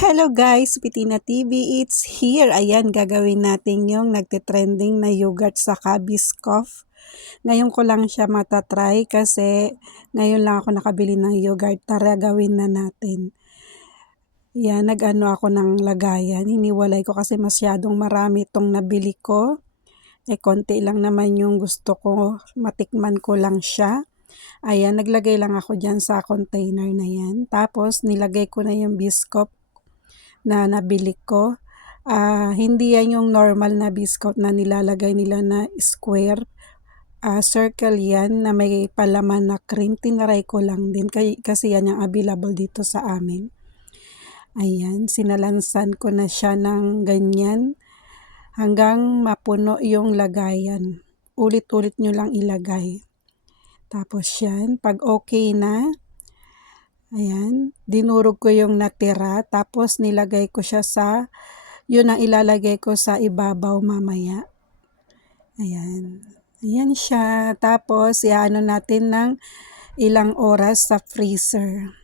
Hello guys, Pitina TV, it's here. Ayan, gagawin natin yung nagtitrending na yogurt sa Biscoff. Ngayon ko lang siya matatry kasi ngayon lang ako nakabili ng yogurt. Tara, gawin na natin. Yan, nag-ano ako ng lagayan. Hiniwalay ko kasi masyadong marami itong nabili ko. Konti lang naman yung gusto ko. Matikman ko lang siya. Ayan, naglagay lang ako dyan sa container na yan. Tapos, nilagay ko na yung Biscoff na nabili ko. Hindi yan yung normal na biscuit na nilalagay nila na square. Circle yan na may palaman na cream. Tinaray ko lang din kasi yan yung available dito sa amin. Ayan, sinalansan ko na siya ng ganyan hanggang mapuno yung lagayan. Ulit-ulit nyo lang ilagay. Tapos yan, pag okay na, ayan, dinurog ko yung natira, tapos nilagay ko siya yun ang ilalagay ko sa ibabaw mamaya. Ayan, ayan siya. Tapos, iano natin ng ilang oras sa freezer.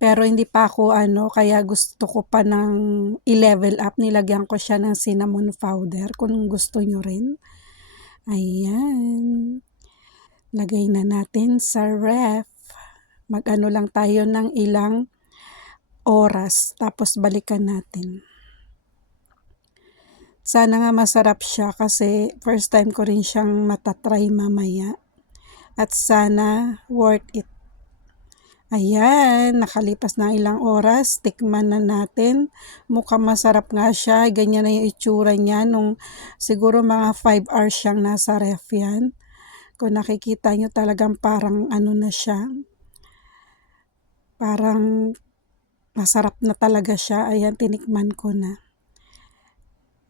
Pero hindi pa ako kaya gusto ko pa ng i-level up. Nilagyan ko siya ng cinnamon powder kung gusto nyo rin. Ayan. Lagay na natin sa ref. Mag-ano lang tayo ng ilang oras, tapos balikan natin. Sana nga masarap siya kasi first time ko rin siyang matatry mamaya. At sana worth it. Ayan, nakalipas na ilang oras, tikman na natin. Mukhang masarap nga siya. Ganyan na yung itsura niya nung siguro mga 5 hours siyang nasa ref yan. Kung nakikita nyo talagang parang na siya. Parang masarap na talaga siya. Ayan, tinikman ko na.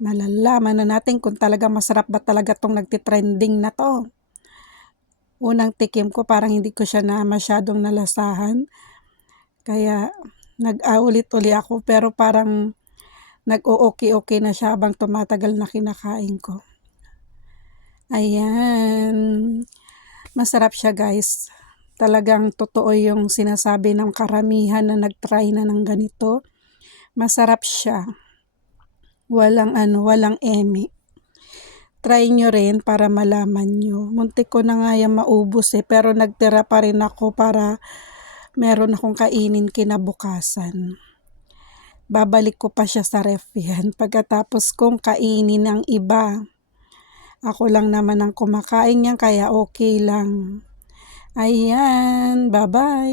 Malalaman na natin kung talaga masarap ba talaga tong nagtitrending na to. Unang tikim ko parang hindi ko siya na masyadong nalasahan. Kaya nag-ulit-uli ako pero parang nag-o-okay na siya habang tumatagal na kinakain ko. Ayan. Masarap siya guys. Talagang totoo yung sinasabi ng karamihan na nag-try na ng ganito. Masarap siya. Walang eme. Try nyo rin para malaman nyo. Muntik ko na nga yung maubos pero nagtira pa rin ako para meron akong kainin kinabukasan. Babalik ko pa siya sa ref yan pagkatapos kong kainin ng iba. Ako lang naman ang kumakain yan kaya okay lang. Ayan, bye-bye.